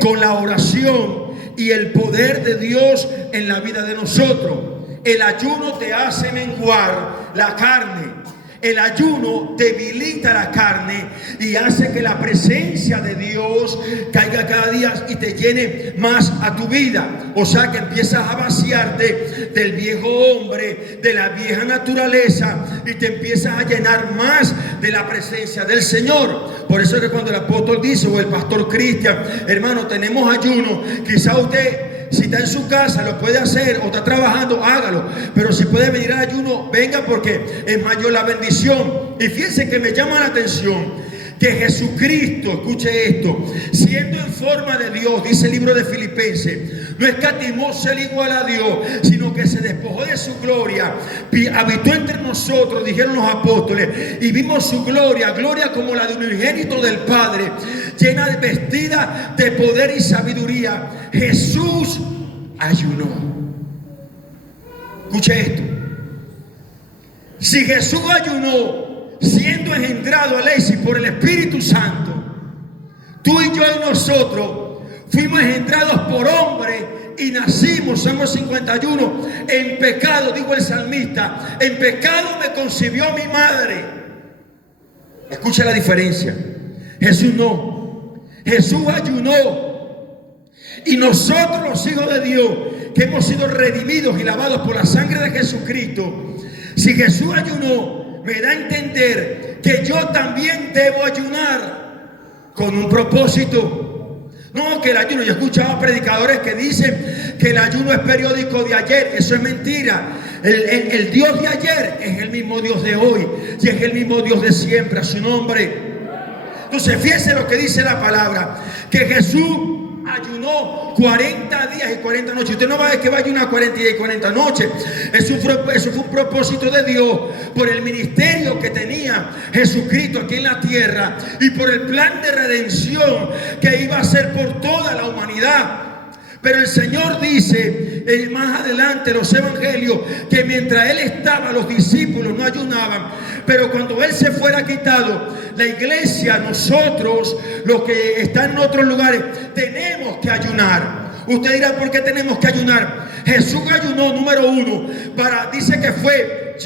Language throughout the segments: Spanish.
con la oración y el poder de Dios en la vida de nosotros. El ayuno te hace menguar la carne. El ayuno debilita la carne y hace que la presencia de Dios caiga cada día y te llene más a tu vida. O sea que empiezas a vaciarte del viejo hombre, de la vieja naturaleza, y te empiezas a llenar más de la presencia del Señor. Por eso es que cuando el apóstol dice, o el pastor Cristian, hermano, tenemos ayuno, quizá usted, si está en su casa, lo puede hacer, o está trabajando, hágalo. Pero si puede venir al ayuno, venga, porque es mayor la bendición. Y fíjense que me llama la atención que Jesucristo, escuche esto, siendo en forma de Dios, dice el libro de Filipenses, no escatimó ser igual a Dios, sino que se despojó de su gloria, habitó entre nosotros, dijeron los apóstoles, y vimos su gloria, gloria como la de un unigénito del Padre, llena de vestida de poder y sabiduría. Jesús ayunó. Escuche esto. Si Jesús ayunó, siendo engendrado, Alexis, por el Espíritu Santo, tú y yo y nosotros fuimos engendrados por hombre y nacimos, Salmo 51, en pecado, dijo el salmista, en pecado me concibió mi madre. Escucha la diferencia. Jesús no. Jesús ayunó. Y nosotros, los hijos de Dios, que hemos sido redimidos y lavados por la sangre de Jesucristo, si Jesús ayunó, me da a entender que yo también debo ayunar con un propósito. No, que el ayuno, yo escuchaba predicadores que dicen que el ayuno es periódico de ayer. Eso es mentira. El Dios de ayer es el mismo Dios de hoy y es el mismo Dios de siempre, a su nombre. Entonces fíjense lo que dice la palabra, que Jesús ayunó 40 días y 40 noches. Usted no va a ver que va a ayunar 40 días y 40 noches. Eso fue un propósito de Dios por el ministerio que tenía Jesucristo aquí en la tierra y por el plan de redención que iba a hacer por toda la humanidad. Pero el Señor dice más adelante en los evangelios que mientras Él estaba, los discípulos no ayunaban. Pero cuando Él se fuera quitado, la iglesia, nosotros, los que están en otros lugares, tenemos que ayunar. Usted dirá, ¿por qué tenemos que ayunar? Jesús ayunó, número uno, dice que fue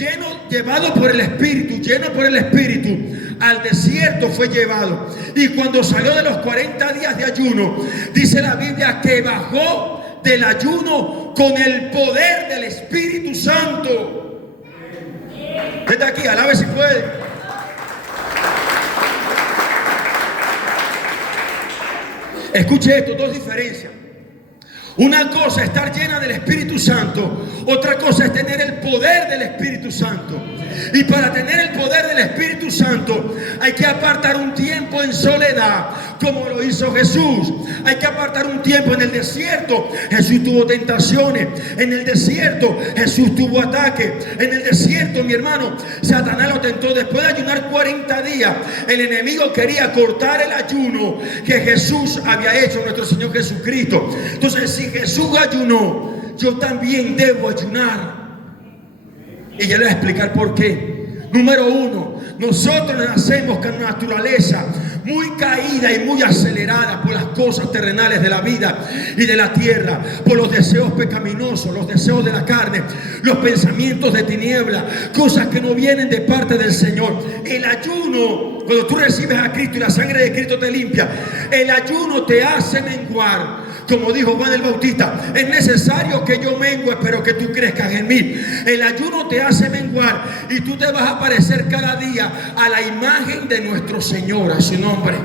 llevado por el Espíritu, lleno por el Espíritu, al desierto fue llevado. Y cuando salió de los 40 días de ayuno, dice la Biblia que bajó del ayuno con el poder del Espíritu Santo. Vete aquí, alabe si puede. Escuche esto, dos diferencias. Una cosa es estar llena del Espíritu Santo, otra cosa es tener el poder del Espíritu Santo. Y para tener el poder del Espíritu Santo hay que apartar un tiempo en soledad, como lo hizo Jesús. Hay que apartar un tiempo en el desierto. Jesús tuvo tentaciones. En el desierto Jesús tuvo ataques. En el desierto, mi hermano, Satanás lo tentó. Después de ayunar 40 días, el enemigo quería cortar el ayuno que Jesús había hecho, nuestro Señor Jesucristo. Entonces, si Jesús ayunó, yo también debo ayunar. Y ya les voy a explicar por qué. Número uno, nosotros nacemos con una naturaleza muy caída y muy acelerada por las cosas terrenales de la vida y de la tierra, por los deseos pecaminosos, los deseos de la carne, los pensamientos de tiniebla, cosas que no vienen de parte del Señor. El ayuno, cuando tú recibes a Cristo y la sangre de Cristo te limpia, el ayuno te hace menguar. Como dijo Juan el Bautista, es necesario que yo mengue, pero que tú crezcas en mí. El ayuno te hace menguar y tú te vas a parecer cada día a la imagen de nuestro Señor, a su nombre.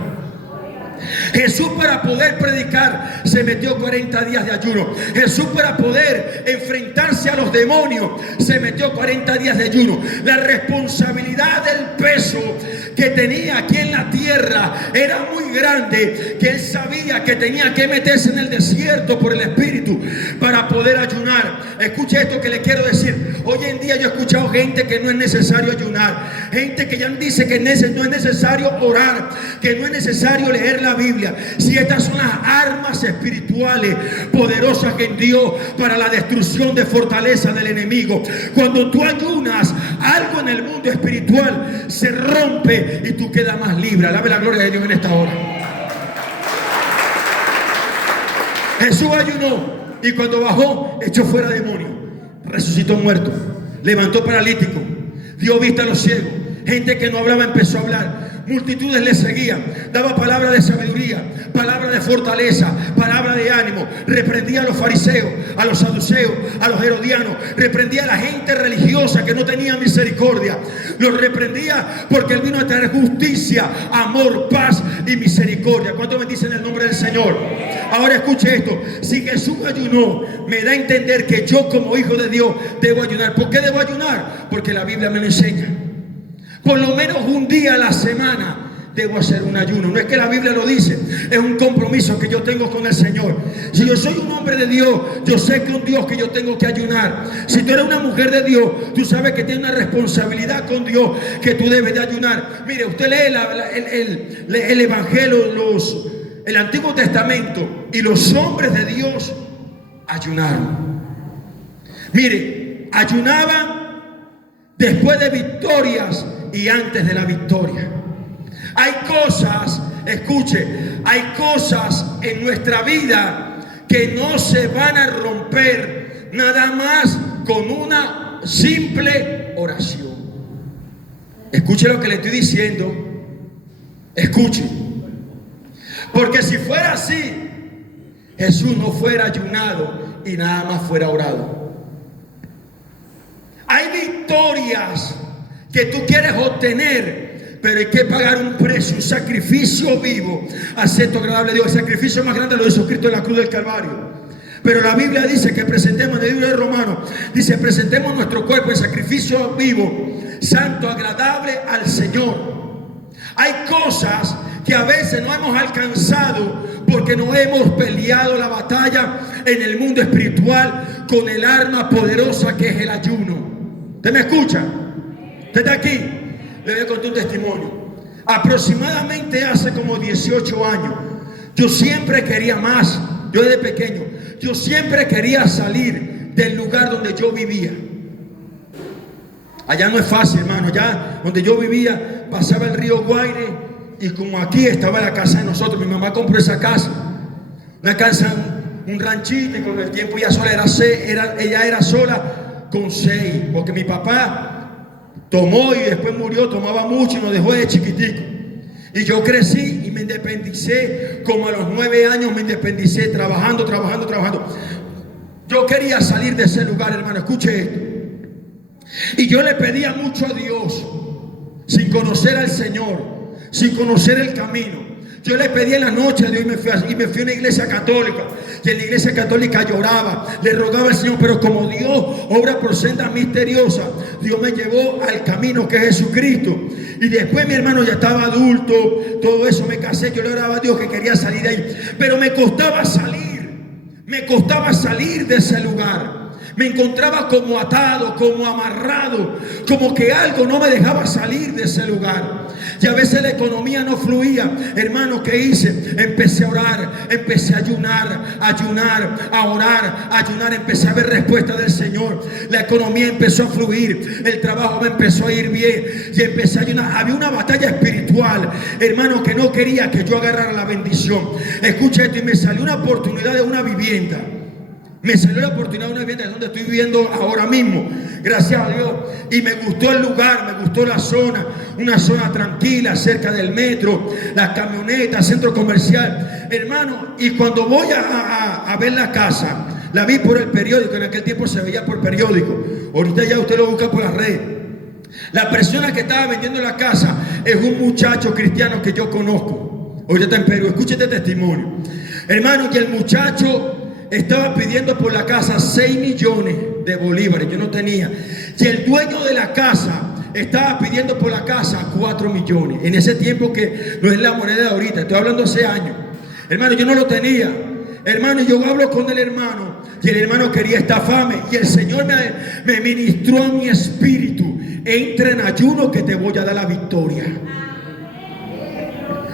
Jesús, para poder predicar, se metió 40 días de ayuno. Jesús, para poder enfrentarse a los demonios, se metió 40 días de ayuno. La responsabilidad del peso que tenía aquí en la tierra era muy grande, que él sabía que tenía que meterse en el desierto por el Espíritu para poder ayunar. Escuche esto que le quiero decir. Hoy en día yo he escuchado gente que no es necesario ayunar, gente que ya dice que no es necesario orar, que no es necesario leer la Biblia. Si estas son las armas espirituales poderosas en Dios para la destrucción de fortaleza del enemigo. Cuando tú ayunas, algo en el mundo espiritual se rompe y tú quedas más libre. Alabe la gloria de Dios en esta hora. Jesús ayunó y cuando bajó echó fuera demonios, resucitó muerto, levantó paralítico, dio vista a los ciegos, gente que no hablaba empezó a hablar, multitudes le seguían, daba palabra de sabiduría, palabra de fortaleza, palabra de ánimo, reprendía a los fariseos, a los saduceos, a los herodianos, reprendía a la gente religiosa que no tenía misericordia, los reprendía porque él vino a traer justicia, amor, paz y misericordia. ¿Cuánto bendicen el nombre del Señor? Ahora escuche esto, si Jesús ayunó, me da a entender que yo como hijo de Dios debo ayunar. ¿Por qué debo ayunar? Porque la Biblia me lo enseña. Por lo menos un día a la semana debo hacer un ayuno. No es que la Biblia lo dice, es un compromiso que yo tengo con el Señor. Si yo soy un hombre de Dios, yo sé que un Dios que yo tengo que ayunar. Si tú eres una mujer de Dios, tú sabes que tienes una responsabilidad con Dios, que tú debes de ayunar. Mire, usted lee el Evangelio, el Antiguo Testamento, y los hombres de Dios ayunaron. Mire, ayunaban después de victorias y antes de la victoria. Hay cosas, escuche, hay cosas en nuestra vida que no se van a romper nada más con una simple oración. Escuche lo que le estoy diciendo. Escuche. Porque si fuera así, Jesús no fuera ayunado y nada más fuera orado. Hay victorias que tú quieres obtener, pero hay que pagar un precio, un sacrificio vivo, acepto, agradable a Dios. El sacrificio más grande lo hizo Cristo en la cruz del Calvario. Pero la Biblia dice que presentemos, en el libro de Romanos, dice: presentemos nuestro cuerpo en sacrificio vivo, santo, agradable al Señor. Hay cosas que a veces no hemos alcanzado porque no hemos peleado la batalla en el mundo espiritual con el arma poderosa que es el ayuno. ¿Usted me escucha? ¿Usted está aquí? Le voy a contar un testimonio. Aproximadamente hace como 18 años, yo siempre quería más. Yo desde pequeño, yo siempre quería salir del lugar donde yo vivía. Allá no es fácil, hermano. Allá donde yo vivía pasaba el río Guaire, y como aquí estaba la casa de nosotros. Mi mamá compró esa casa, una casa, un ranchito, y con el tiempo ella sola ella era sola con 6, porque mi papá tomó y después murió, tomaba mucho y nos dejó de chiquitico. Y yo crecí y me independicé, como a los 9 años me independicé, trabajando. Yo quería salir de ese lugar, hermano, escuche esto. Y yo le pedía mucho a Dios, sin conocer al Señor, sin conocer el camino. Yo le pedí en la noche a Dios y me fui a una iglesia católica. Y en la iglesia católica lloraba, le rogaba al Señor. Pero como Dios obra por sendas misteriosas, Dios me llevó al camino que es Jesucristo. Y después, mi hermano, ya estaba adulto, todo eso, me casé. Yo le oraba a Dios que quería salir de ahí, pero me costaba salir de ese lugar. Me encontraba como atado, como amarrado, como que algo no me dejaba salir de ese lugar. Y a veces la economía no fluía. Hermano, ¿qué hice? Empecé a orar, empecé a ayunar, a orar, a ayunar. Empecé a ver respuesta del Señor. La economía empezó a fluir, el trabajo me empezó a ir bien y empecé a ayunar. Había una batalla espiritual, hermano, que no quería que yo agarrara la bendición. Escucha esto, y me salió una oportunidad de una vivienda. Me salió la oportunidad de una vivienda donde estoy viviendo ahora mismo, gracias a Dios. Y me gustó el lugar, me gustó la zona, una zona tranquila, cerca del metro, las camionetas, centro comercial. Hermano, y cuando voy a ver la casa, la vi por el periódico. En aquel tiempo se veía por periódico. Ahorita ya usted lo busca por las redes. La persona que estaba vendiendo la casa es un muchacho cristiano que yo conozco. Ahorita está en Perú. Escuche este testimonio, hermano. Y el muchacho estaba pidiendo por la casa 6 millones de bolívares. Yo no tenía. Y el dueño de la casa estaba pidiendo por la casa 4 millones. En ese tiempo, que no es la moneda de ahorita, estoy hablando hace años. Hermano, yo no lo tenía. Hermano, yo hablo con el hermano y el hermano quería estafarme. Y el Señor me ministró a mi espíritu: entra en ayuno que te voy a dar la victoria.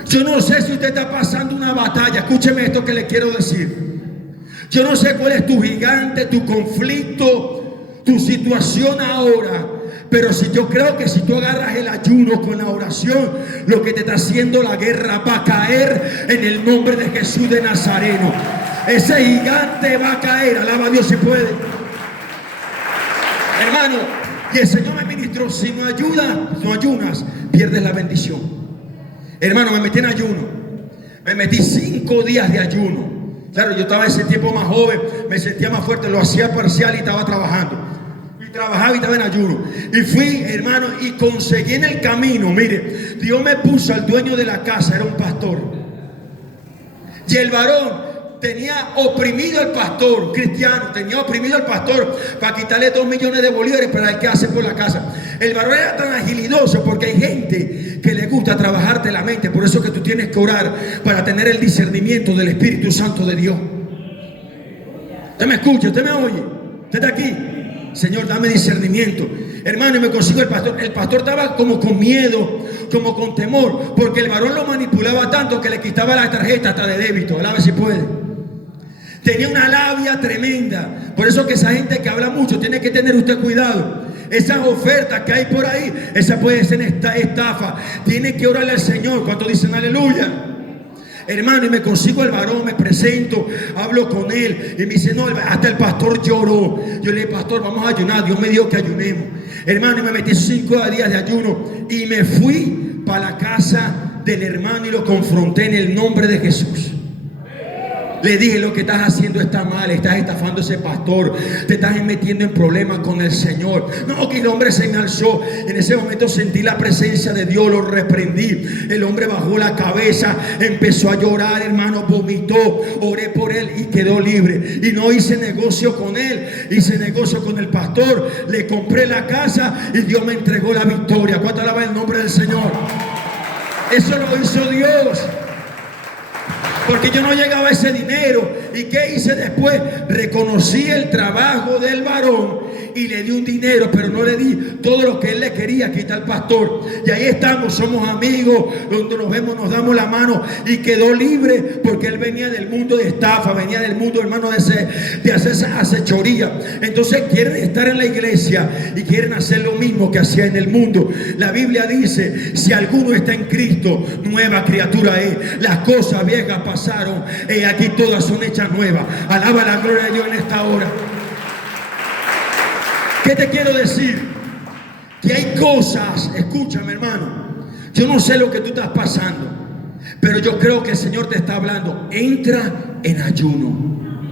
Yo no sé si usted está pasando una batalla. Escúcheme esto que le quiero decir. Yo no sé cuál es tu gigante, tu conflicto, tu situación ahora. Pero si yo creo que si tú agarras el ayuno con la oración, lo que te está haciendo la guerra va a caer en el nombre de Jesús de Nazareno. Ese gigante va a caer. Alaba a Dios si puede. Hermano, y el Señor me ministró: si no ayunas, pierdes la bendición. Hermano, me metí en ayuno. Me metí 5 días de ayuno. Claro, yo estaba ese tiempo más joven, me sentía más fuerte, lo hacía parcial y estaba trabajando. Y trabajaba y estaba en ayuno. Y fui, hermano, y conseguí en el camino, mire, Dios me puso al dueño de la casa, era un pastor. Y el varón tenía oprimido al pastor, cristiano, tenía oprimido al pastor para quitarle 2 millones de bolívares para el que hace por la casa. El varón era tan agilidoso, porque hay gente que le gusta trabajarte la mente. Por eso que tú tienes que orar para tener el discernimiento del Espíritu Santo de Dios. Usted me escucha, usted me oye, usted está aquí. Señor, dame discernimiento. Hermano, y me consigo el pastor. El pastor estaba como con miedo, como con temor, porque el varón lo manipulaba tanto que le quitaba la tarjeta hasta de débito. Alaba si puede. Tenía una labia tremenda. Por eso que esa gente que habla mucho, tiene que tener usted cuidado. Esas ofertas que hay por ahí, esa puede ser estafa. Tiene que orarle al Señor. ¿Cuántos dicen aleluya? Hermano, y me consigo el varón, me presento, hablo con él y me dice: no, hasta el pastor lloró. Yo le dije: pastor, vamos a ayunar. Dios me dijo que ayunemos. Hermano, y me metí 5 días de ayuno y me fui para la casa del hermano y lo confronté en el nombre de Jesús. Le dije: lo que estás haciendo está mal, estás estafando a ese pastor, te estás metiendo en problemas con el Señor. No, que el hombre se me alzó. En ese momento sentí la presencia de Dios, lo reprendí. El hombre bajó la cabeza, empezó a llorar, hermano, vomitó. Oré por él y quedó libre. Y no hice negocio con él, hice negocio con el pastor. Le compré la casa y Dios me entregó la victoria. ¿Cuánto alaba el nombre del Señor? Eso lo hizo Dios. Porque yo no llegaba a ese dinero. ¿Y qué hice después? Reconocí el trabajo del varón y le di un dinero, pero no le di todo lo que él le quería quitar al pastor. Y ahí estamos, somos amigos, donde nos vemos, nos damos la mano, y quedó libre porque él venía del mundo de estafa, venía del mundo, hermano, de hacer esa acechoría. Entonces quieren estar en la iglesia y quieren hacer lo mismo que hacía en el mundo. La Biblia dice: si alguno está en Cristo, nueva criatura es. Las cosas viejas pasaron, y aquí todas son hechas nuevas. Alaba la gloria de Dios en esta hora. ¿Qué te quiero decir? Que hay cosas, escúchame, hermano, yo no sé lo que tú estás pasando, pero yo creo que el Señor te está hablando. Entra en ayuno.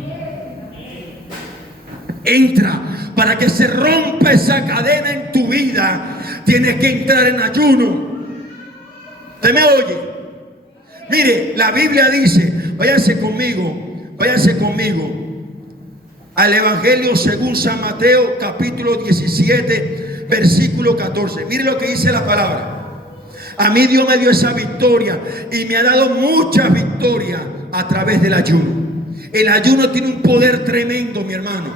Entra. Para que se rompa esa cadena en tu vida, tienes que entrar en ayuno. ¿Usted me oye? Mire, la Biblia dice, váyase conmigo al Evangelio según San Mateo, capítulo 17, versículo 14. Mire lo que dice la palabra. A mí Dios me dio esa victoria y me ha dado muchas victorias a través del ayuno. El ayuno tiene un poder tremendo, mi hermano.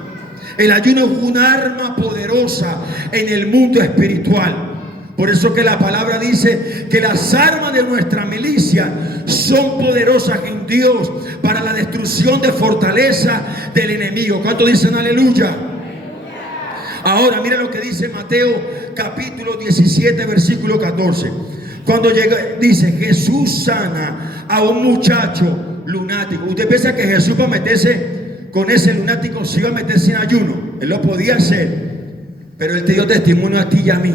El ayuno es un arma poderosa en el mundo espiritual. Por eso que la palabra dice que las armas de nuestra milicia son poderosas en Dios para la destrucción de fortaleza del enemigo. ¿Cuántos dicen aleluya? Ahora mira lo que dice Mateo capítulo 17 versículo 14. Cuando llega, dice: Jesús sana a un muchacho lunático. Usted piensa que Jesús, para meterse con ese lunático, se iba a meter sin ayuno. Él lo podía hacer, pero él te dio testimonio a ti y a mí.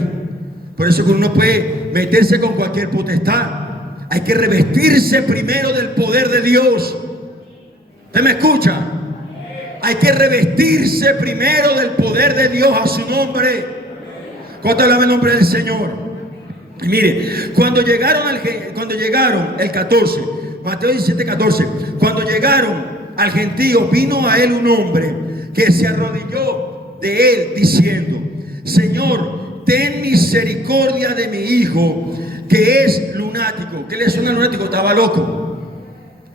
Por eso que uno no puede meterse con cualquier potestad. Hay que revestirse primero del poder de Dios. ¿Usted me escucha? Hay que revestirse primero del poder de Dios a su nombre. ¿Cuánto alaba el nombre del Señor? Y mire, cuando llegaron el 14, Mateo 17, 14, cuando llegaron al gentío, vino a él un hombre que se arrodilló de él diciendo: Señor, ten misericordia de mi hijo, que es lunático. ¿Qué le suena lunático? Estaba loco,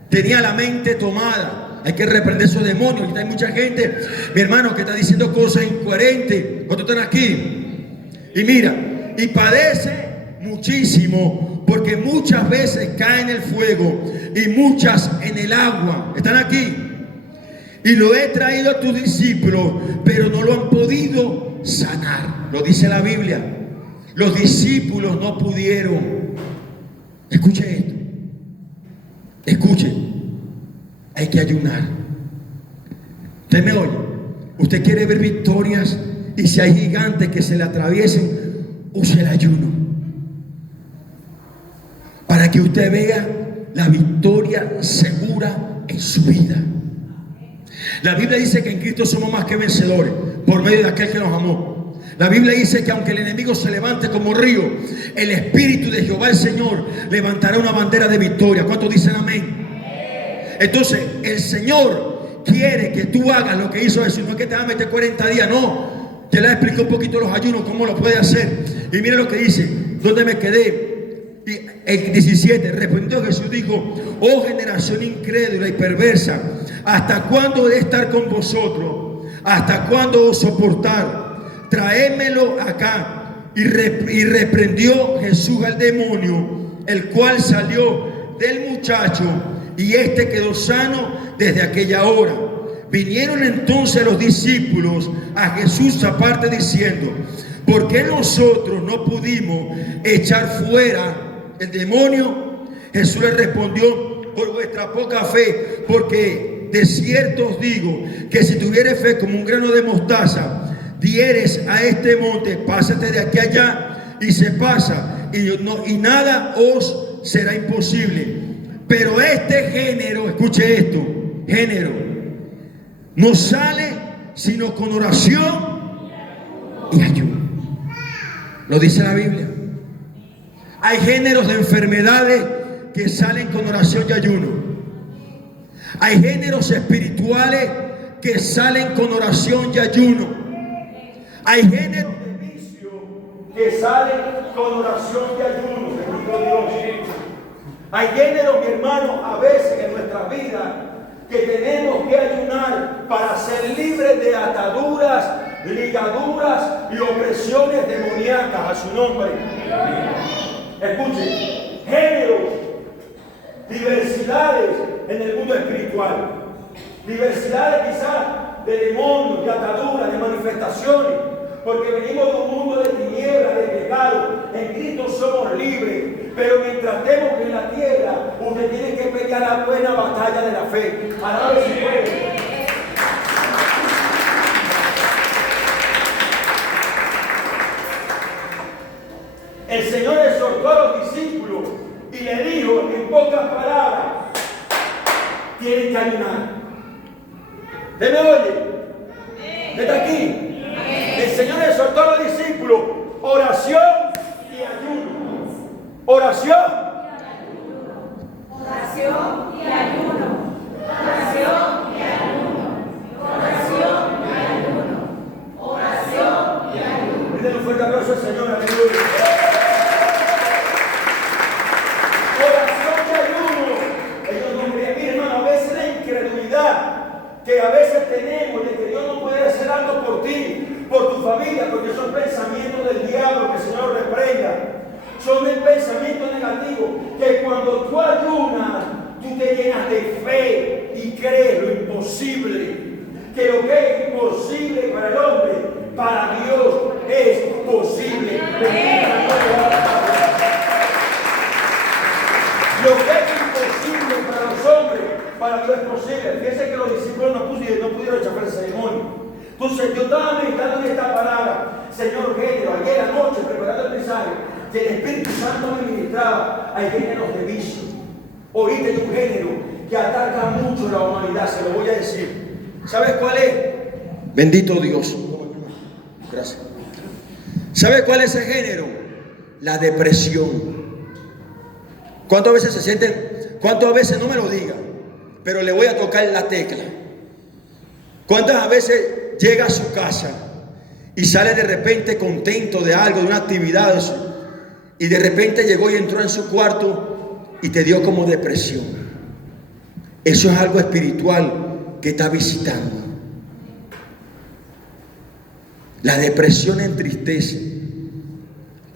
tenía la mente tomada. Hay que reprender esos demonios. Ahorita hay mucha gente, mi hermano, que está diciendo cosas incoherentes. ¿Cuántos están aquí? Y mira, y padece muchísimo, porque muchas veces cae en el fuego y muchas en el agua. ¿Están aquí? Y lo he traído a tus discípulos, pero no lo han podido sanar. Lo dice la Biblia. Los discípulos no pudieron. Escuche esto. Escuche. Hay que ayunar. Usted me oye. Usted quiere ver victorias, y si hay gigantes que se le atraviesen, use el ayuno para que usted vea la victoria segura en su vida. La Biblia dice que en Cristo somos más que vencedores por medio de aquel que nos amó. La Biblia dice que aunque el enemigo se levante como río, el Espíritu de Jehová el Señor levantará una bandera de victoria. ¿Cuántos dicen amén? Entonces el Señor quiere que tú hagas lo que hizo Jesús. No es que te vas a meter 40 días, no. Ya le expliqué un poquito los ayunos, cómo lo puede hacer. Y mire lo que dice. ¿Dónde me quedé? El 17, respondió Jesús, dijo: oh generación incrédula y perversa, ¿hasta cuándo he de estar con vosotros? ¿Hasta cuándo os soportar? Traémelo acá. Y reprendió Jesús al demonio, el cual salió del muchacho, y éste quedó sano desde aquella hora. Vinieron entonces los discípulos a Jesús aparte diciendo: ¿por qué nosotros no pudimos echar fuera el demonio? Jesús les respondió: por vuestra poca fe, porque de cierto os digo que si tuvieres fe como un grano de mostaza, dieres a este monte: pásate de aquí allá, y se pasa, y nada os será imposible. Pero este género, escuche esto, género, no sale sino con oración y ayuno. Lo dice la Biblia. Hay géneros de enfermedades que salen con oración y ayuno. Hay géneros espirituales que salen con oración y ayuno. Hay géneros de vicio que salen con oración y ayuno. Bendito Dios. Hay géneros, mi hermano, a veces en nuestra vida que tenemos que ayunar para ser libres de ataduras, ligaduras y opresiones demoníacas a su nombre. Escuchen, géneros, diversidades en el mundo espiritual, diversidades quizás de demonios, de ataduras, de manifestaciones, porque venimos de un mundo de tinieblas, de pecado. En Cristo somos libres, pero mientras estemos en la tierra, usted tiene que pelear la buena batalla de la fe. Alabe si puede. El Señor exhortó a los discípulos y le dijo en pocas palabras: tienen que ayunar. ¿Usted me oye? ¿Está aquí? El Señor exhortó a los discípulos: oración y ayuno. Oración. Oración y ayuno. Oración y ayuno. Oración y ayuno. Oración y ayuno. Denle un fuerte aplauso al Señor, aleluya. Oración y ayuno. Ellos no creían. Mire, hermano, a veces la incredulidad que a veces tenemos de que Dios no puede hacer algo por ti, por tu familia, porque son pensamientos del diablo, que el Señor reprenda. Son de pensamientos negativos, que cuando tú ayunas, tú te llenas de fe y crees lo imposible. Que lo que es imposible para el hombre, para Dios es posible. Lo que es imposible para los hombres, para Dios es posible. Fíjense que los discípulos no pudieron echar el ceremonio. Entonces yo estaba meditando en esta palabra, Señor, género, ayer anoche preparando el mensaje, que el Espíritu Santo me ministraba. Hay géneros de vicio. Ahorita hay un género que ataca mucho a la humanidad, se lo voy a decir. ¿Sabes cuál es? Bendito Dios. Gracias. ¿Sabes cuál es ese género? La depresión. ¿Cuántas veces se sienten? ¿Cuántas veces? No me lo digan, pero le voy a tocar la tecla. ¿Cuántas veces llega a su casa y sale de repente contento de algo, de una actividad, y de repente llegó y entró en su cuarto y te dio como depresión? Eso es algo espiritual que está visitando. La depresión entristece.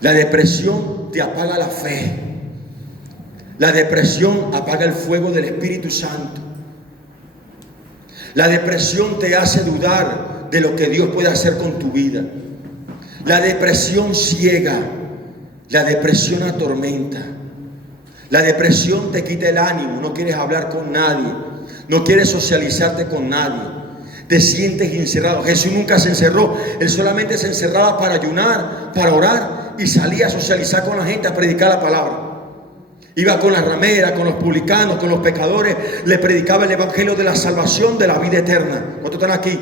La depresión te apaga la fe. La depresión apaga el fuego del Espíritu Santo. La depresión te hace dudar de lo que Dios puede hacer con tu vida. La depresión ciega. La depresión atormenta. La depresión te quita el ánimo. No quieres hablar con nadie. No quieres socializarte con nadie. te sientes encerrado. Jesús nunca se encerró. Él solamente se encerraba para ayunar, para orar, y salía a socializar con la gente, a predicar la palabra. Iba con las rameras, con los publicanos, con los pecadores. Le predicaba el evangelio de la salvación, de la vida eterna. ¿Cuántos están aquí?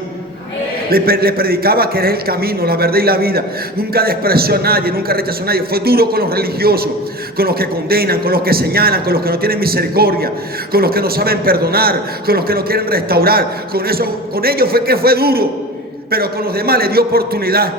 Le predicaba que era el camino, la verdad y la vida. Nunca despreció a nadie, nunca rechazó a nadie. Fue duro con los religiosos, con los que condenan, con los que señalan, con los que no tienen misericordia, con los que no saben perdonar, con los que no quieren restaurar. Con ellos fue que fue duro, pero con los demás le dio oportunidad.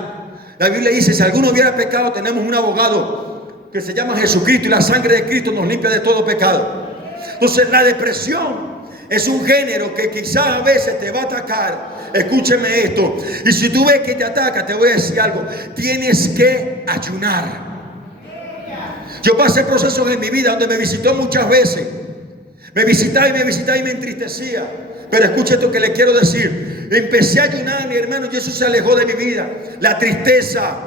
La Biblia dice: si alguno hubiera pecado, tenemos un abogado que se llama Jesucristo, y la sangre de Cristo nos limpia de todo pecado. Entonces, la depresión es un género que quizás a veces te va a atacar. Escúcheme esto. Y si tú ves que te ataca, te voy a decir algo: tienes que ayunar. Yo pasé procesos en mi vida donde me visitó muchas veces. Me visitaba y me entristecía. Pero escuche esto que le quiero decir. Empecé a ayunar, mi hermano, y eso se alejó de mi vida. La tristeza,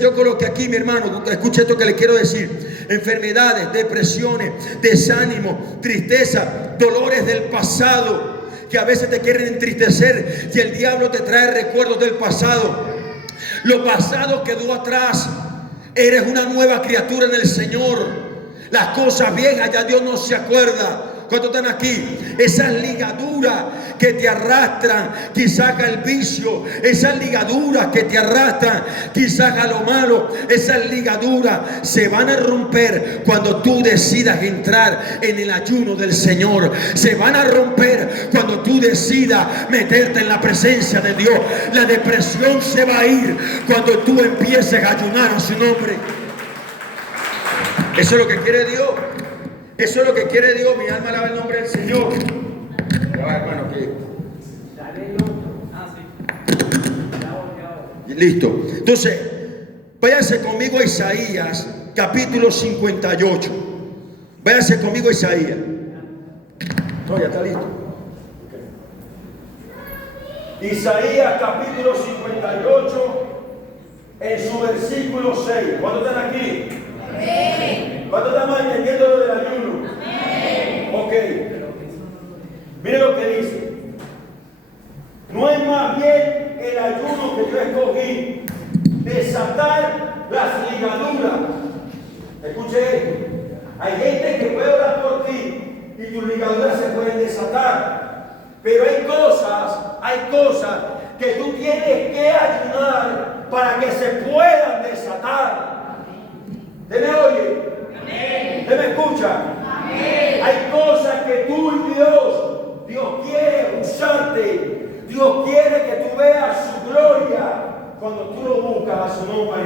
yo coloqué aquí, mi hermano. Escuche esto que le quiero decir. Enfermedades, depresiones, desánimo, tristeza, dolores del pasado, que a veces te quieren entristecer, y el diablo te trae recuerdos del pasado. Lo pasado quedó atrás. Eres una nueva criatura en el Señor. Las cosas viejas ya Dios no se acuerda. ¿Cuántos están aquí? Esas ligaduras que te arrastran quizás al vicio, esas ligaduras que te arrastran quizás a lo malo, esas ligaduras se van a romper cuando tú decidas entrar en el ayuno del Señor. Se van a romper cuando tú decidas meterte en la presencia de Dios. La depresión se va a ir cuando tú empieces a ayunar a su nombre. Eso es lo que quiere Dios. Eso es lo que quiere Dios. Mi alma alaba el nombre del Señor. Hermano, listo. Entonces, váyase conmigo a Isaías, capítulo 58. Váyase conmigo a Isaías. No, ya está listo. Isaías, capítulo 58, en su versículo 6. ¿Cuántos están aquí? Amén. ¿Cuántos estamos entendiendo lo del ayuno? Amén. Ok. Mire lo que dice. No es más bien el ayuno que yo escogí, desatar las ligaduras. Escuche esto. Hay gente que puede orar por ti y tus ligaduras se pueden desatar. Pero hay cosas que tú tienes que ayunar para que se puedan desatar. ¿Te me oye? Amén. ¿Te me escucha? Amén. Hay cosas que tú y Dios quiere usarte. Dios quiere que tú veas su gloria cuando tú lo buscas a su nombre.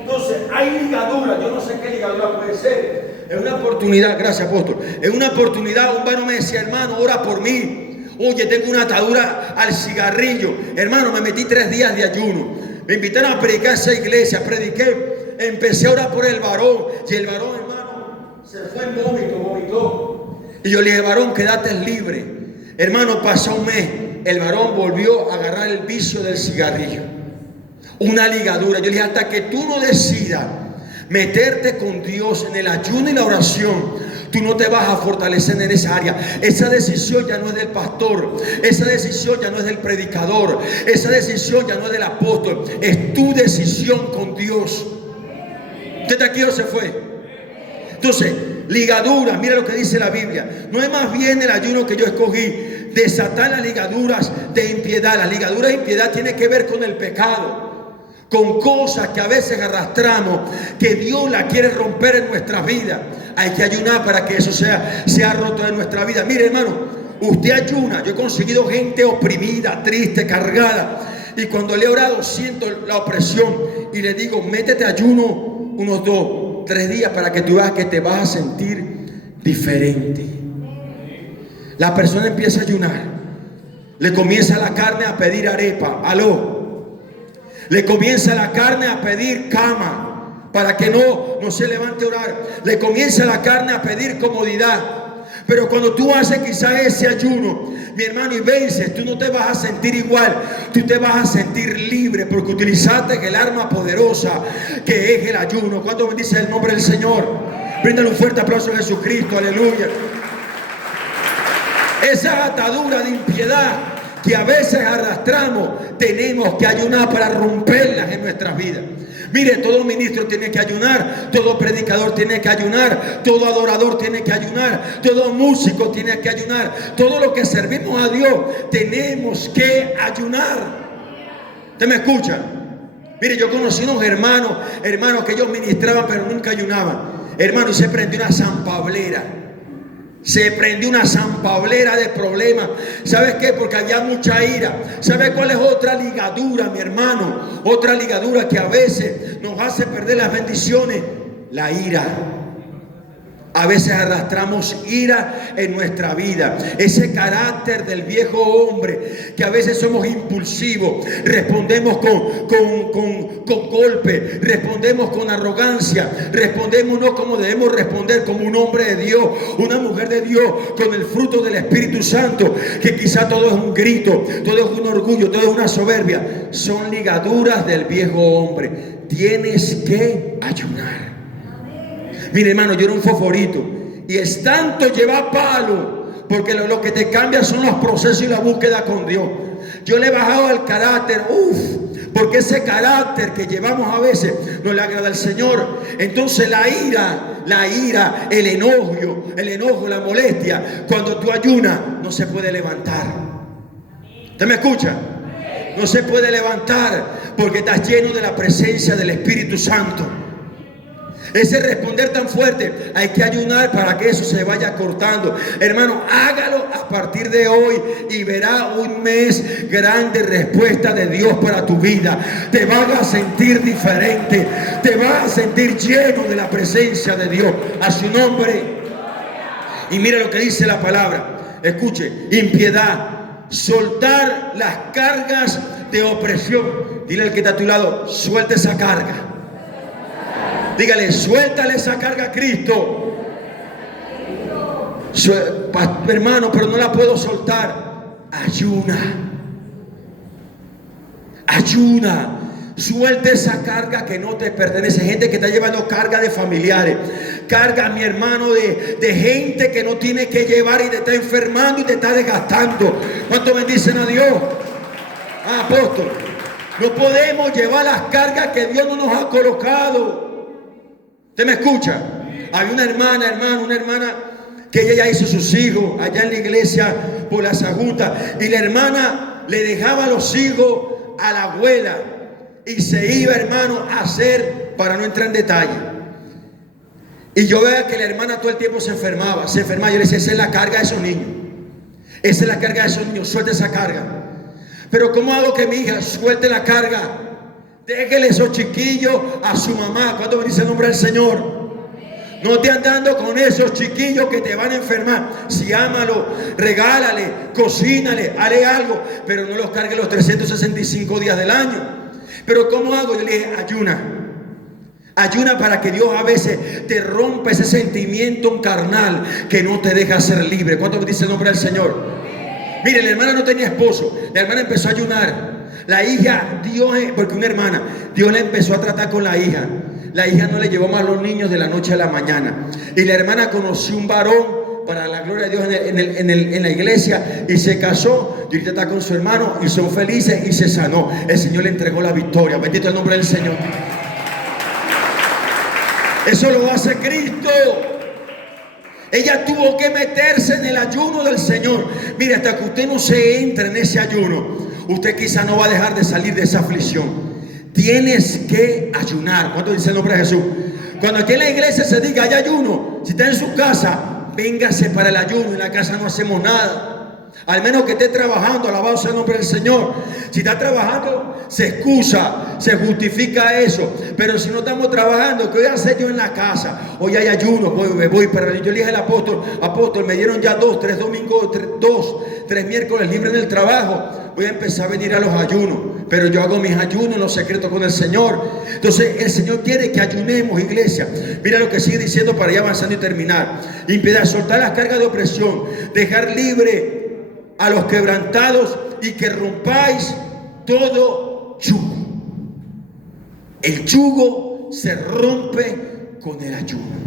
Entonces hay ligaduras. Yo no sé qué ligadura puede ser. Es una oportunidad, gracias apóstol. Es una oportunidad. Un varón me decía: hermano, ora por mí. Oye, tengo una atadura al cigarrillo. Hermano, me metí 3 días de ayuno. Me invitaron a predicar a esa iglesia. Prediqué. Empecé a orar por el varón. Y el varón, hermano, se fue en vómito, vomitó. Y yo le dije: varón, quédate libre. Hermano, pasó un mes. El varón volvió a agarrar el vicio del cigarrillo. Una ligadura. Yo le dije: hasta que tú no decidas meterte con Dios en el ayuno y la oración, tú no te vas a fortalecer en esa área. Esa decisión ya no es del pastor. Esa decisión ya no es del predicador. Esa decisión ya no es del apóstol. Es tu decisión con Dios. ¿Usted está aquí o se fue? Entonces, ligaduras. Mira lo que dice la Biblia. No es más bien el ayuno que yo escogí, desatar las ligaduras de impiedad. Las ligaduras de impiedad tienen que ver con el pecado, con cosas que a veces arrastramos, que Dios la quiere romper en nuestra vida. Hay que ayunar para que eso sea roto en nuestra vida. Mire, hermano, usted ayuna. Yo he conseguido gente oprimida, triste, cargada, y cuando le he orado siento la opresión y le digo: métete a ayuno unos 2, 3 días para que tú veas que te vas a sentir diferente. La persona empieza a ayunar. Le comienza la carne a pedir arepa. Aló. Le comienza la carne a pedir cama para que no se levante a orar. Le comienza la carne a pedir comodidad. Pero cuando tú haces quizás ese ayuno, mi hermano, y vences, tú no te vas a sentir igual. Tú te vas a sentir libre porque utilizaste el arma poderosa que es el ayuno. ¿Cuánto bendice el nombre del Señor? Bríndale un fuerte aplauso a Jesucristo. Aleluya. Esa atadura de impiedad que a veces arrastramos, tenemos que ayunar para romperlas en nuestras vidas. Mire, todo ministro tiene que ayunar, todo predicador tiene que ayunar, todo adorador tiene que ayunar, todo músico tiene que ayunar, todo lo que servimos a Dios tenemos que ayunar. ¿Usted me escucha? Mire, yo conocí unos hermanos que ellos ministraban pero nunca ayunaban. Hermano, y se prendió una zampablera. Se prendió una zampablera de problemas. ¿Sabes qué? Porque había mucha ira. ¿Sabes cuál es otra ligadura, mi hermano? Otra ligadura que a veces nos hace perder las bendiciones. La ira. A veces arrastramos ira en nuestra vida. Ese carácter del viejo hombre, que a veces somos impulsivos, respondemos con golpe, respondemos con arrogancia, respondemos no como debemos responder, como un hombre de Dios, una mujer de Dios, con el fruto del Espíritu Santo, que quizá todo es un grito, todo es un orgullo, todo es una soberbia. Son ligaduras del viejo hombre. Tienes que ayunar. Mire, hermano, yo era un foforito y es tanto llevar palo, porque lo que te cambia son los procesos y la búsqueda con Dios. Yo le he bajado el carácter, porque ese carácter que llevamos a veces no le agrada al Señor. Entonces la ira, el enojo, la molestia, cuando tú ayunas no se puede levantar. ¿Usted me escucha? No se puede levantar porque estás lleno de la presencia del Espíritu Santo. Ese responder tan fuerte, hay que ayunar para que eso se vaya cortando. Hermano, hágalo a partir de hoy y verá un mes grande respuesta de Dios para tu vida. Te vas a sentir diferente, te vas a sentir lleno de la presencia de Dios. A su nombre. Y mira lo que dice la palabra. Escuche, impiedad, soltar las cargas de opresión. Dile al que está a tu lado, suelta esa carga. Dígale, suéltale esa carga a Cristo. Hermano, pero no la puedo soltar. Ayuna. Ayuna. Suelte esa carga que no te pertenece. Gente que está llevando carga de familiares. Carga, mi hermano, de gente que no tiene que llevar y te está enfermando y te está desgastando. ¿Cuánto bendicen a Dios? Apóstol, no podemos llevar las cargas que Dios no nos ha colocado. ¿Usted me escucha? Había una hermana, que ella ya hizo sus hijos allá en la iglesia por la Sagunta, y la hermana le dejaba a los hijos a la abuela y se iba, hermano, a hacer, para no entrar en detalle. Y yo veía que la hermana todo el tiempo se enfermaba. Yo le decía, esa es la carga de esos niños. Esa es la carga de esos niños, suelta esa carga. Pero ¿cómo hago que mi hija suelte la carga? Déjele esos chiquillos a su mamá. ¿Cuánto me dice el nombre del Señor? No te andando con esos chiquillos que te van a enfermar. Si ámalo, regálale, cocínale, haré algo, pero no los cargue los 365 días del año. Pero ¿cómo hago? Yo le dije, ayuna. Ayuna para que Dios a veces te rompa ese sentimiento carnal que no te deja ser libre. ¿Cuánto me dice el nombre del Señor? Mire, la hermana no tenía esposo. La hermana empezó a ayunar. La hija, porque una hermana, Dios le empezó a tratar con la hija. La hija no le llevó más a los niños de la noche a la mañana. Y la hermana conoció un varón, para la gloria de Dios, en la iglesia, y se casó. Y ahorita está con su hermano y son felices y se sanó. El Señor le entregó la victoria. Bendito el nombre del Señor. Eso lo hace Cristo. Ella tuvo que meterse en el ayuno del Señor. Mire, hasta que usted no se entre en ese ayuno, usted quizá no va a dejar de salir de esa aflicción. Tienes que ayunar. ¿Cuánto dice el nombre de Jesús? Cuando aquí en la iglesia se diga hay ayuno, si está en su casa, véngase para el ayuno. En la casa no hacemos nada. Al menos que esté trabajando, alabado sea el nombre del Señor. Si está trabajando, se excusa, se justifica eso. Pero si no estamos trabajando, ¿qué voy a hacer yo en la casa? Hoy hay ayuno, voy para. Yo le dije al apóstol, me dieron ya 3 domingos, 3 miércoles libres en el trabajo. Voy a empezar a venir a los ayunos, pero yo hago mis ayunos en los secretos con el Señor. Entonces el Señor quiere que ayunemos, iglesia. Mira lo que sigue diciendo para ir avanzando y terminar. Impiedad, soltar las cargas de opresión, dejar libre a los quebrantados y que rompáis todo yugo. El yugo se rompe con el ayuno.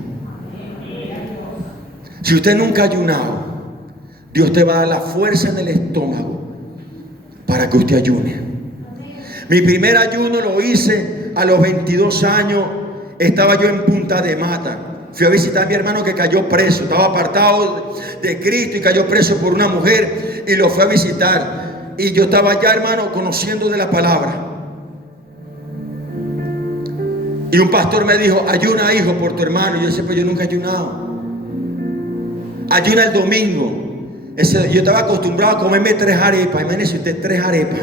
Si usted nunca ha ayunado, Dios te va a dar la fuerza en el estómago para que usted ayune. Mi primer ayuno lo hice a los 22 años. Estaba yo en Punta de Mata. Fui a visitar a mi hermano que cayó preso. Estaba apartado de Cristo y cayó preso por una mujer. Y lo fui a visitar. Y yo estaba allá, hermano, conociendo de la palabra. Y un pastor me dijo: ayuna, hijo, por tu hermano. Y yo decía: pues yo nunca he ayunado. Ayuna el domingo. Yo estaba acostumbrado a comerme 3 arepas. Imagínese usted, 3 arepas.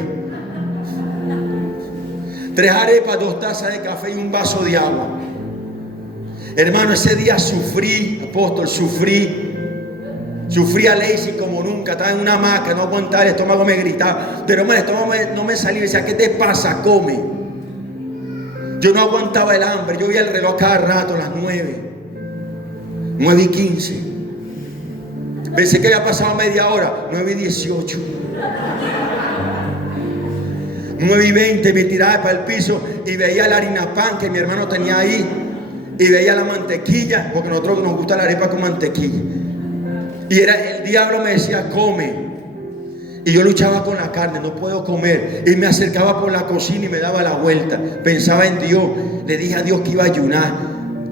3 arepas, 2 tazas de café y un vaso de agua. Hermano, ese día sufrí, apóstol, sufrí a Lacey como nunca. Estaba en una hamaca, no aguantaba, el estómago me gritaba. Pero hermano, el estómago no me salía. Decía: ¿qué te pasa? Come. Yo no aguantaba el hambre. Yo veía el reloj cada rato, las 9:15. Pensé que había pasado media hora. 9:18. 9:20. Me tiraba para el piso y veía la harina pan que mi hermano tenía ahí. Y veía la mantequilla, porque a nosotros nos gusta la arepa con mantequilla. Y el diablo me decía: come. Y yo luchaba con la carne, no puedo comer. Y me acercaba por la cocina y me daba la vuelta. Pensaba en Dios. Le dije a Dios que iba a ayunar.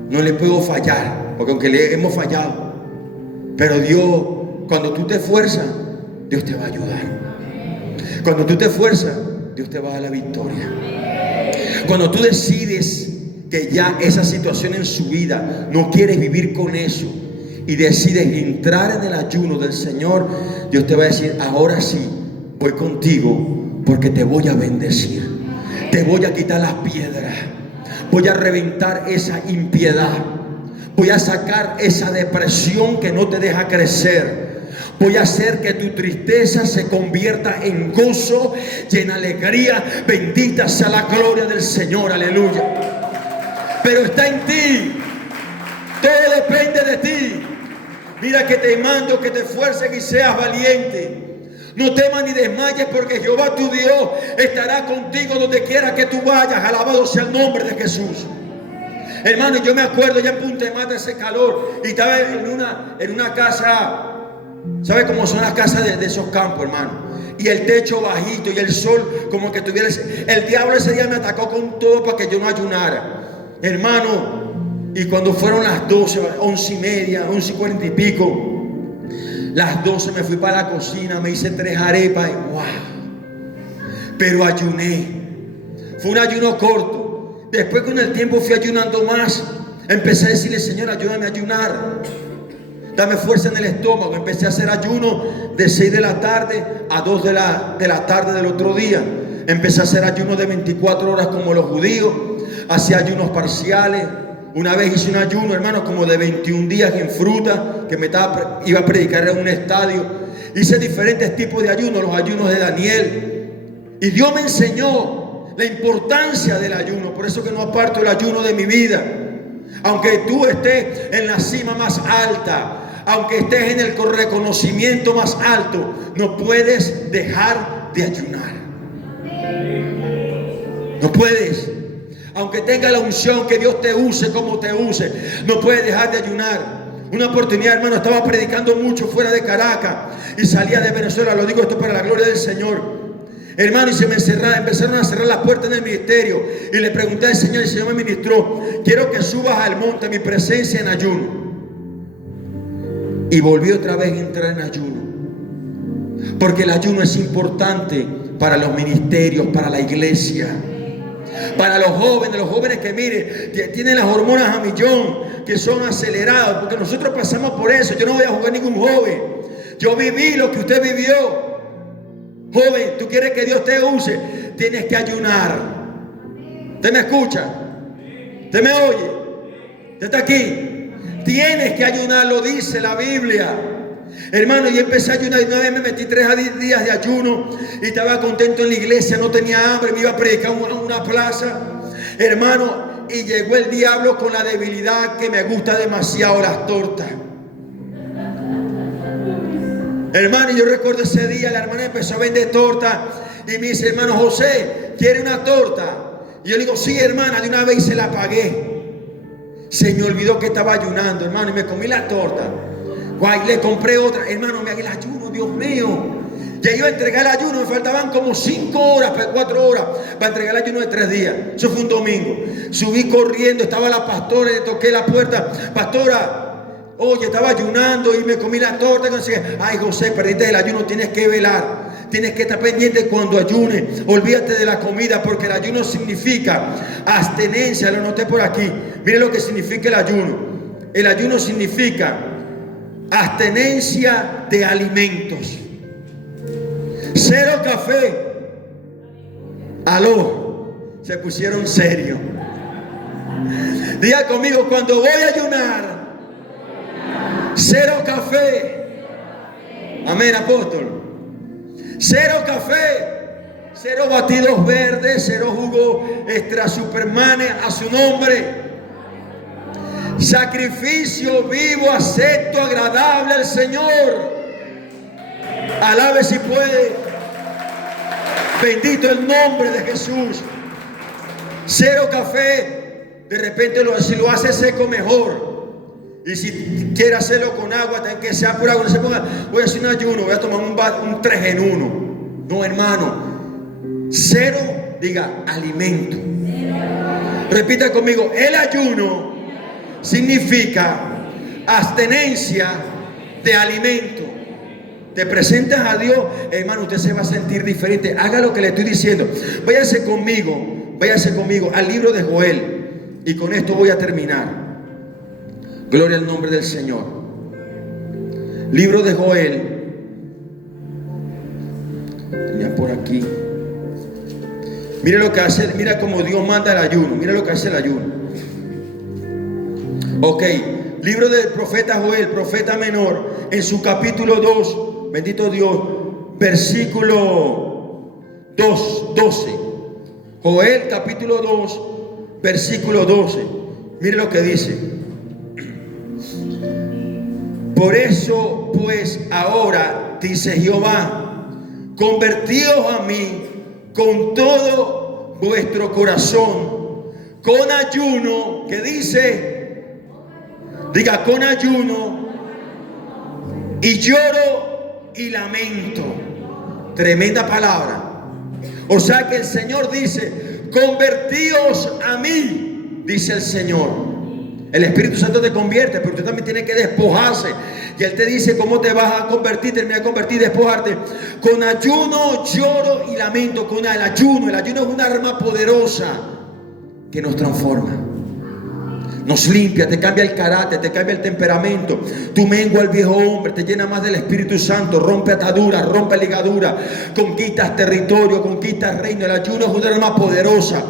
No le puedo fallar, porque aunque le hemos fallado, pero Dios, cuando tú te esfuerzas, Dios te va a ayudar. Cuando tú te esfuerzas, Dios te va a dar la victoria. Cuando tú decides que ya esa situación en su vida no quieres vivir con eso y decides entrar en el ayuno del Señor, Dios te va a decir: ahora sí, voy contigo porque te voy a bendecir. Te voy a quitar las piedras. Voy a reventar esa impiedad. Voy a sacar esa depresión que no te deja crecer. Voy a hacer que tu tristeza se convierta en gozo y en alegría. Bendita sea la gloria del Señor. Aleluya. Pero está en ti. Todo depende de ti. Mira que te mando que te esfuerces y seas valiente. No temas ni desmayes, porque Jehová tu Dios estará contigo donde quiera que tú vayas. Alabado sea el nombre de Jesús. Hermano, yo me acuerdo ya en Punta de Mata ese calor. Y estaba en una casa. ¿Sabe cómo son las casas de esos campos, hermano? Y el techo bajito y el sol como que tuviera... El diablo ese día me atacó con todo para que yo no ayunara. Hermano, y cuando fueron las 12, 11:30, 11:40 y pico, las 12 me fui para la cocina, me hice 3 arepas y wow. Pero ayuné. Fue un ayuno corto. Después con el tiempo fui ayunando más. Empecé a decirle: Señor, ayúdame a ayunar. Dame fuerza en el estómago. Empecé a hacer ayuno de 6 de la tarde a 2 de la tarde del otro día. Empecé a hacer ayuno de 24 horas como los judíos. Hacía ayunos parciales. Una vez hice un ayuno, hermano, como de 21 días en fruta, que iba a predicar en un estadio. Hice diferentes tipos de ayunos, los ayunos de Daniel. Y Dios me enseñó la importancia del ayuno. Por eso que no aparto el ayuno de mi vida. Aunque tú estés en la cima más alta, aunque estés en el reconocimiento más alto, no puedes dejar de ayunar. No puedes. Aunque tenga la unción, que Dios te use como te use, no puedes dejar de ayunar. Una oportunidad, hermano, estaba predicando mucho fuera de Caracas y salía de Venezuela. Lo digo esto para la gloria del Señor. Hermano, y empezaron a cerrar las puertas del ministerio. Y le pregunté al Señor, y el Señor me ministró: quiero que subas al monte mi presencia en ayuno. Y volví otra vez a entrar en ayuno. Porque el ayuno es importante para los ministerios, para la iglesia. Para los jóvenes que mire, que tienen las hormonas a millón, que son acelerados, porque nosotros pasamos por eso. Yo no voy a jugar ningún joven. Yo viví lo que usted vivió. Joven, tú quieres que Dios te use, tienes que ayunar. ¿Usted me escucha? ¿Usted me oye? ¿Usted está aquí? Tienes que ayunar, lo dice la Biblia. Hermano, yo empecé a ayunar y una vez me metí 3 días de ayuno y estaba contento en la iglesia, no tenía hambre, me iba a predicar a una plaza. Hermano, y llegó el diablo con la debilidad que me gusta demasiado, las tortas. Hermano, yo recuerdo ese día, la hermana empezó a vender tortas y me dice: hermano José, ¿quiere una torta? Y yo le digo: sí, hermana, de una vez se la pagué. Se me olvidó que estaba ayunando, hermano, y me comí la torta. Guay, le compré otra. Hermano, me haga el ayuno, Dios mío. Ya iba a entregar el ayuno, me faltaban como 5 horas, 4 horas para entregar el ayuno de 3 días. Eso fue un domingo. Subí corriendo, estaba la pastora, le toqué la puerta. Pastora, oye, estaba ayunando y me comí la torta. Ay, José, perdiste el ayuno, tienes que velar. Tienes que estar pendiente cuando ayunes. Olvídate de la comida, porque el ayuno significa abstenencia. Lo noté por aquí. Mire lo que significa el ayuno. El ayuno significa abstenencia de alimentos. 0 café. Aló, se pusieron serios. Diga conmigo, cuando voy a ayunar, 0 café. Amén, apóstol. 0 café, 0 batidos verdes, 0 jugo extra superman a su nombre. Sacrificio vivo, acepto, agradable al Señor. Alabe si puede. Bendito el nombre de Jesús. 0 café. De repente si lo hace seco, mejor. Y si quiere hacerlo con agua, también que sea pura agua. No se ponga, voy a hacer un ayuno, voy a tomar un 3 en 1. No, hermano. 0, diga, alimento. Repita conmigo, el ayuno significa abstenencia de alimento. Te presentas a Dios, hermano, usted se va a sentir diferente. Haga lo que le estoy diciendo. Váyase conmigo al libro de Joel. Y con esto voy a terminar. Gloria al nombre del Señor. Libro de Joel. Tenía por aquí. Mire lo que hace, mira cómo Dios manda el ayuno. Mira lo que hace el ayuno. Ok, libro del profeta Joel, profeta menor, en su capítulo 2, bendito Dios, versículo 12. Joel capítulo 2, versículo 12. Mire lo que dice. Por eso pues ahora, dice Jehová, convertíos a mí con todo vuestro corazón, con ayuno, que dice, diga, con ayuno y lloro y lamento. Tremenda palabra. O sea que el Señor dice, convertíos a mí, dice el Señor. El Espíritu Santo te convierte, pero usted también tiene que despojarse. Y Él te dice cómo te vas a convertir, terminar de convertir, despojarte. Con ayuno, lloro y lamento. Con el ayuno es una arma poderosa que nos transforma, nos limpia, te cambia el carácter, te cambia el temperamento. Tú mengua el viejo hombre, te llena más del Espíritu Santo, rompe ataduras, rompe ligaduras, conquistas territorio, conquistas reino. El ayuno es una arma poderosa.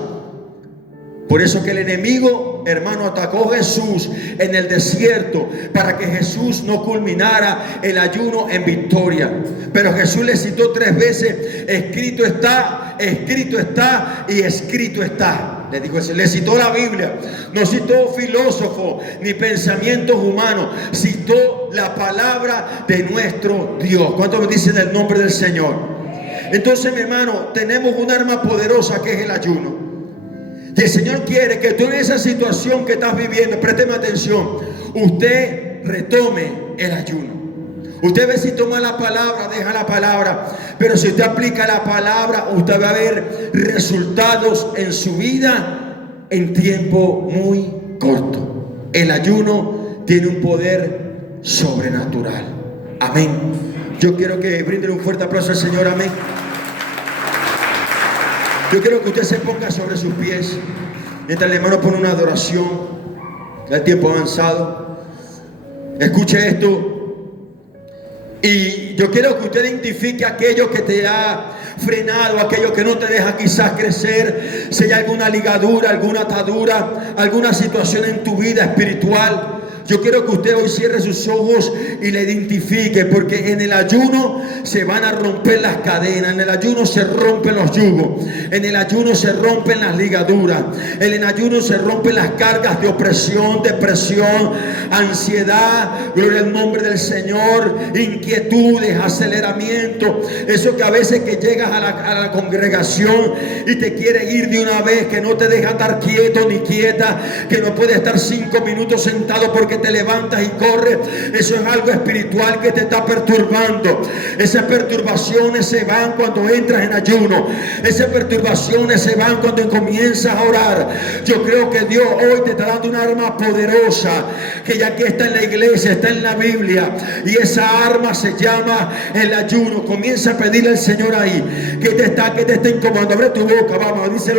Por eso que el enemigo, hermano, atacó a Jesús en el desierto para que Jesús no culminara el ayuno en victoria. Pero Jesús le citó 3 veces, escrito está y escrito está. Le dijo, le citó la Biblia, no citó filósofo ni pensamientos humanos, citó la palabra de nuestro Dios. ¿Cuántos me dicen el nombre del Señor? Entonces, mi hermano, tenemos un arma poderosa que es el ayuno. Y el Señor quiere que tú en esa situación que estás viviendo, présteme atención, usted retome el ayuno. Usted ve si toma la palabra, deja la palabra, pero si usted aplica la palabra, usted va a ver resultados en su vida en tiempo muy corto. El ayuno tiene un poder sobrenatural. Amén. Yo quiero que brinden un fuerte aplauso al Señor. Amén. Yo quiero que usted se ponga sobre sus pies mientras el hermano pone una adoración. El tiempo avanzado. Escuche esto. Y yo quiero que usted identifique aquello que te ha frenado, aquello que no te deja quizás crecer. Si hay alguna ligadura, alguna atadura, alguna situación en tu vida espiritual, yo quiero que usted hoy cierre sus ojos y le identifique, porque en el ayuno se van a romper las cadenas, en el ayuno se rompen los yugos, en el ayuno se rompen las ligaduras, en el ayuno se rompen las cargas de opresión, depresión, ansiedad, gloria al nombre del Señor, inquietudes, aceleramiento, eso que a veces que llegas a la congregación y te quieres ir de una vez, que no te deja estar quieto ni quieta, que no puedes estar 5 minutos sentado porque te levantas y corres, eso es algo espiritual que te está perturbando. Esas perturbaciones se van cuando entras en ayuno. Esas perturbaciones se van cuando comienzas a orar. Yo creo que Dios hoy te está dando una arma poderosa, que ya que está en la iglesia, está en la Biblia, y esa arma se llama el ayuno. Comienza a pedirle al Señor ahí que te está incomodando. Abre tu boca, vamos, díselo.